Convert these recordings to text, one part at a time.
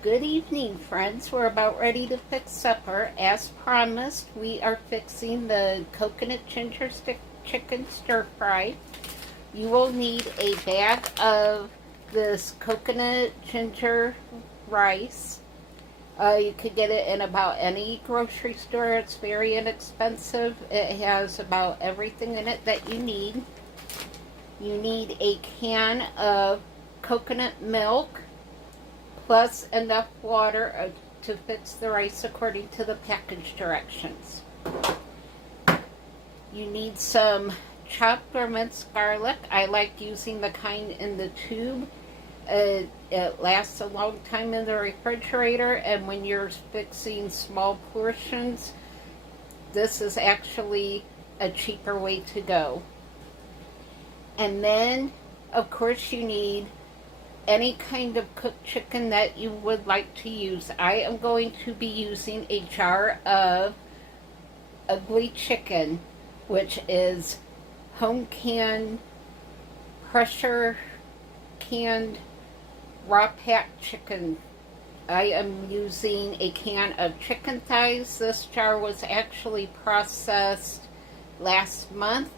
Good evening, friends. We're about ready to fix supper. As promised, we are fixing the coconut ginger stick chicken stir fry. You will need a bag of this coconut ginger rice. You could get it in about any grocery store. It's very inexpensive. It has about everything in it that you need. You need a can of coconut milk, plus enough water to fix the rice according to the package directions. You need some chopped or minced garlic. I like using the kind in the tube. It lasts a long time in the refrigerator, and when you're fixing small portions, this is actually a cheaper way to go. And then, of course, you need any kind of cooked chicken that you would like to use. I am going to be using a jar of ugly chicken, which is home canned, pressure canned, raw packed chicken. I am using a can of chicken thighs. This jar was actually processed last month,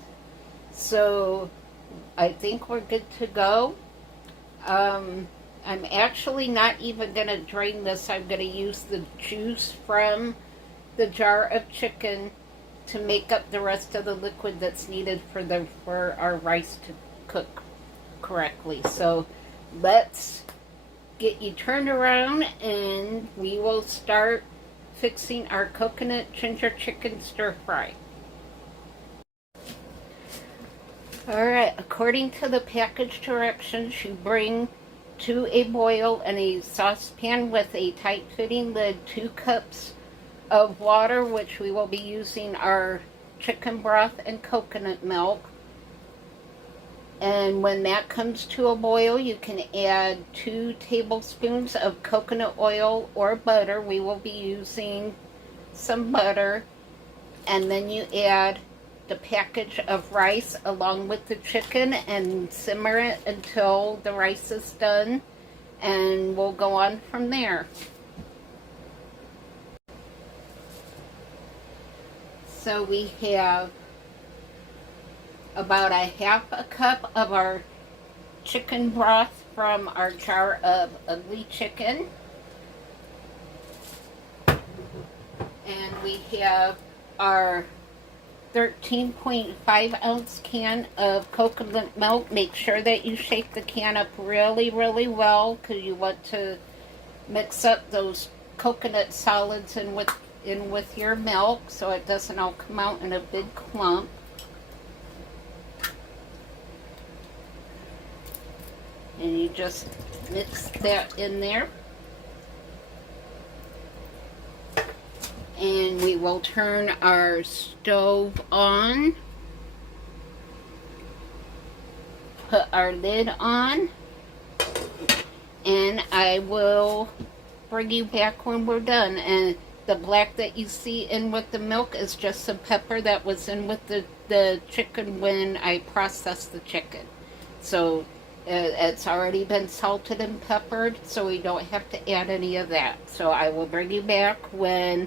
so I think we're good to go. I'm actually not even going to drain this. I'm going to use the juice from the jar of chicken to make up the rest of the liquid that's needed for our rice to cook correctly. So let's get you turned around and we will start fixing our coconut ginger chicken stir fry. Alright, according to the package directions, you bring to a boil in a saucepan with a tight-fitting lid 2 cups of water, which we will be using our chicken broth and coconut milk. And when that comes to a boil, you can add 2 tablespoons of coconut oil or butter. We will be using some butter. And then you add the package of rice along with the chicken and simmer it until the rice is done, and we'll go on from there. So we have about a half a cup of our chicken broth from our jar of ugly chicken, and we have our 13.5 ounce can of coconut milk. Make sure that you shake the can up really well, because you want to mix up those coconut solids in with your milk so it doesn't all come out in a big clump. And you just mix that in there. And we will turn our stove on, put our lid on, and I will bring you back when we're done. And the black that you see in with the milk is just some pepper that was in with the chicken when I processed the chicken. So it's already been salted and peppered, so we don't have to add any of that. So I will bring you back when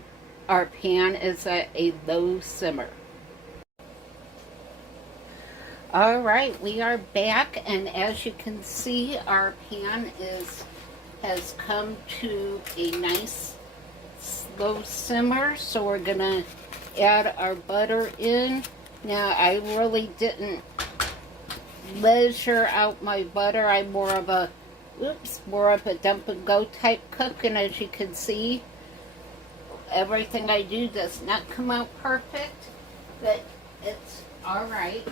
our pan is at a low simmer. Alright, we are back, and as you can see, our pan has come to a nice slow simmer. So we're gonna add our butter in. Now, I really didn't measure out my butter. I'm more of a dump and go type cook, and as you can see, everything I do does not come out perfect, but it's alright.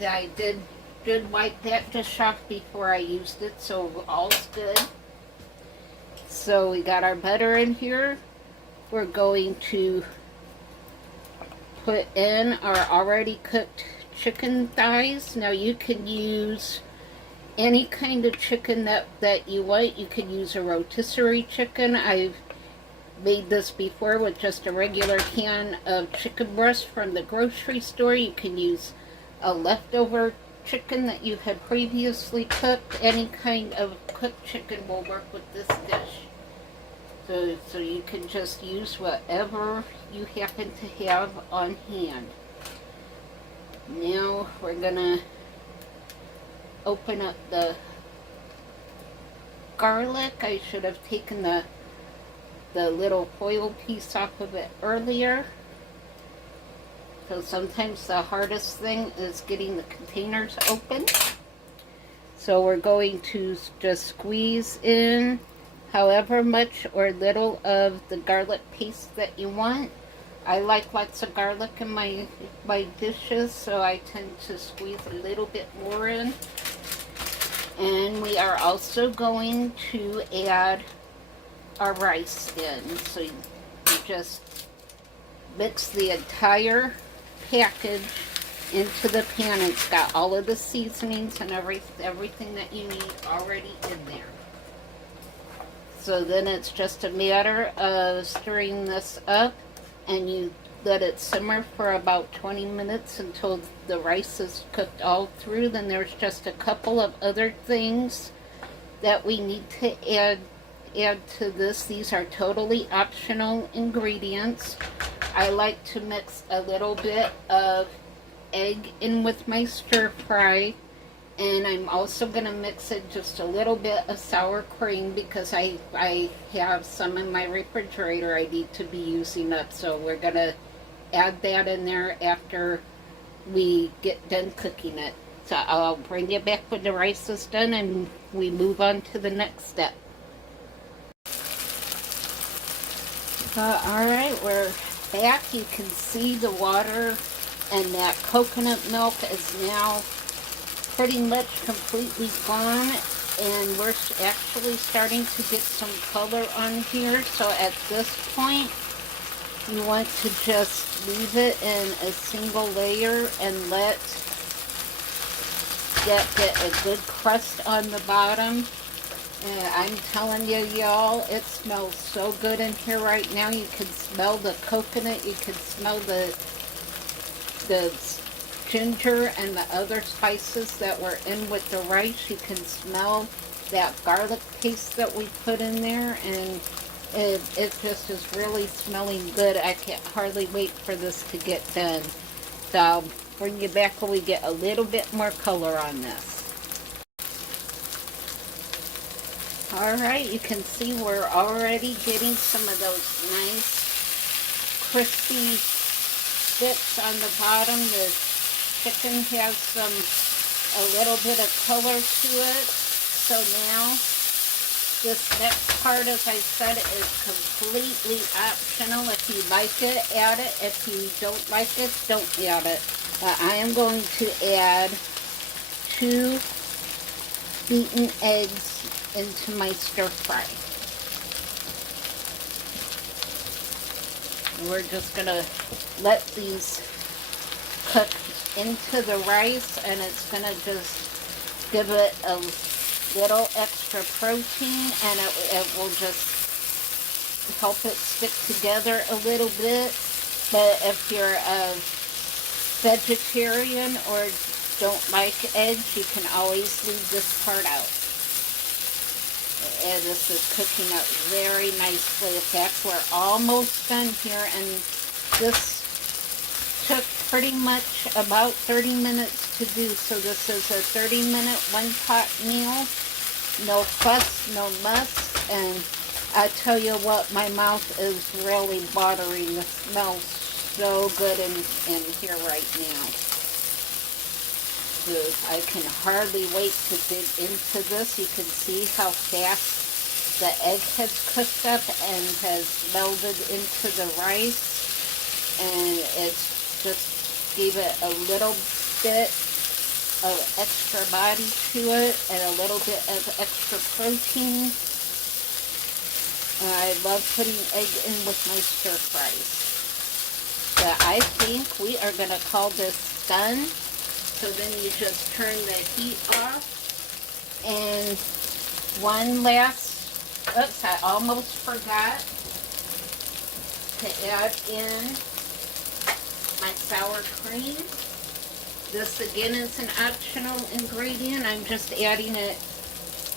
I did wipe that dish off before I used it, so all's good. So we got our butter in here. We're going to put in our already cooked chicken thighs. Now you can use any kind of chicken that you want. You can use a rotisserie chicken. I've made this before with just a regular can of chicken breast from the grocery store. You can use a leftover chicken that you had previously cooked. Any kind of cooked chicken will work with this dish. So you can just use whatever you happen to have on hand. Now we're gonna open up the garlic. I should have taken the little foil piece off of it earlier. So sometimes the hardest thing is getting the containers open. So we're going to just squeeze in however much or little of the garlic paste that you want. I like lots of garlic in my dishes, so I tend to squeeze a little bit more in. And we are also going to add our rice in. So you just mix the entire package into the pan. It's got all of the seasonings and everything that you need already in there. So then it's just a matter of stirring this up, and you let it simmer for about 20 minutes until the rice is cooked all through. Then there's just a couple of other things that we need to add to this. These are totally optional ingredients. I like to mix a little bit of egg in with my stir fry, and I'm also going to mix it just a little bit of sour cream because I have some in my refrigerator I need to be using up. So we're going to add that in there after we get done cooking it. So I'll bring you back when the rice is done and we move on to the next step. Alright, we're back. You can see the water and that coconut milk is now pretty much completely gone, and we're actually starting to get some color on here. So at this point, you want to just leave it in a single layer and let that get a good crust on the bottom. And I'm telling you, y'all, it smells so good in here right now. You can smell the coconut, you can smell the ginger and the other spices that were in with the rice. You can smell that garlic paste that we put in there, and it just is really smelling good. I can't hardly wait for this to get done. So I'll bring you back when we get a little bit more color on this. Alright, you can see we're already getting some of those nice crispy bits on the bottom. The chicken has a little bit of color to it. So now this next part, as I said, is completely optional. If you like it, add it. If you don't like it, don't add it. I am going to add 2 beaten eggs into my stir fry. We're just gonna let these cook into the rice, and it's gonna just give it a little extra protein, and it will just help it stick together a little bit. But if you're a vegetarian or don't like eggs, you can always leave this part out. And this is cooking up very nicely. In fact, we're almost done here, and this took pretty much about 30 minutes to do. So this is a 30-minute one-pot meal. No fuss, no muss, and I tell you what, my mouth is really watering. It smells so good in here right now. I can hardly wait to dig into this. You can see how fast the egg has cooked up and has melded into the rice, and it's just gave it a little bit of extra body to it and a little bit of extra protein. I love putting egg in with my stir fries. But I think we are going to call this done. So then you just turn the heat off, and one last, oops, I almost forgot to add in my sour cream. This again is an optional ingredient. I'm just adding it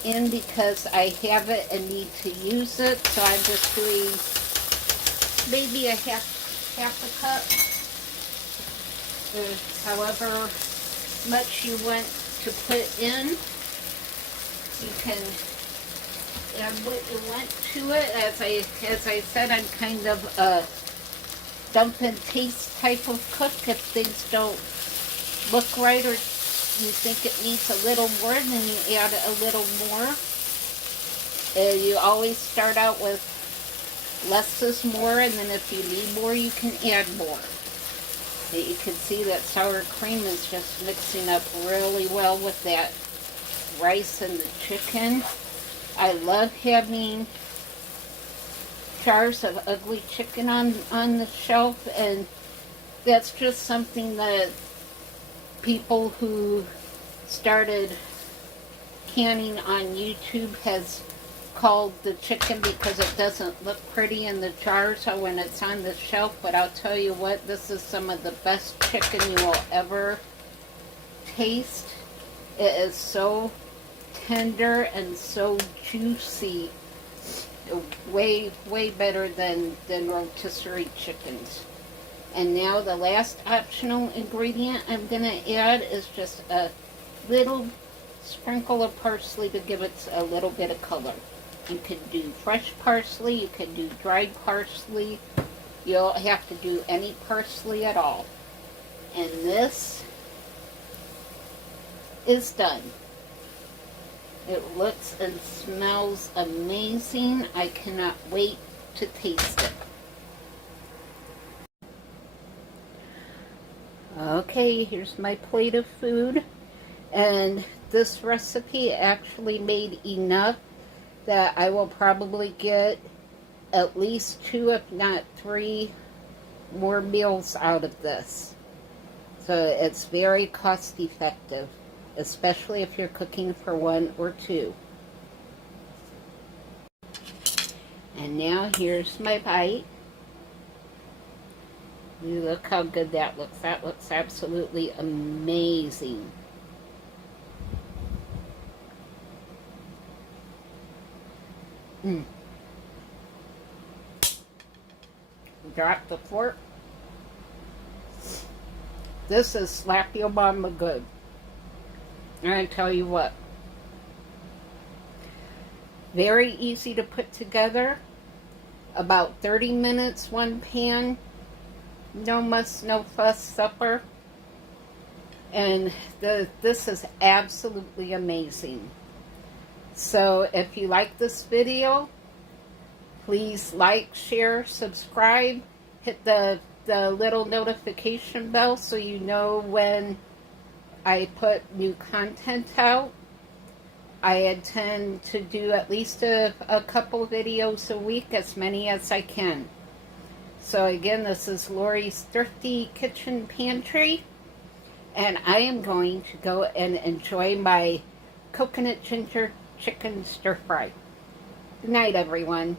in because I have it and need to use it. So I'm just doing maybe a half a cup. However much you want to put in, you can add what you want to it. As I said, I'm kind of a dump and taste type of cook. If things don't look right or you think it needs a little more, then you add a little more. You always start out with less is more, and then if you need more, you can add more. You can see that sour cream is just mixing up really well with that rice and the chicken. I love having jars of ugly chicken on the shelf, and that's just something that people who started canning on YouTube has called the chicken because it doesn't look pretty in the jars or when it's on the shelf. But I'll tell you what, this is some of the best chicken you will ever taste. It is so tender and so juicy. Way better than rotisserie chickens. And now the last optional ingredient I'm going to add is just a little sprinkle of parsley to give it a little bit of color. You can do fresh parsley, you can do dried parsley. You don't have to do any parsley at all. And this is done. It looks and smells amazing. I cannot wait to taste it. Okay, here's my plate of food. And this recipe actually made enough that I will probably get at least 2, if not 3 more meals out of this. So it's very cost effective, especially if you're cooking for 1 or 2. And now here's my bite. Look how good that looks. That looks absolutely amazing. Drop the fork. This is slap your mama good. And I tell you what, very easy to put together. About 30 minutes, one pan. No muss, no fuss supper. And this is absolutely amazing. So if you like this video, please like, share, subscribe, hit the little notification bell so you know when I put new content out. I intend to do at least a couple videos a week, as many as I can. So again, this is Lori's Thrifty Kitchen Pantry, and I am going to go and enjoy my coconut ginger chicken stir fry. Good night, everyone.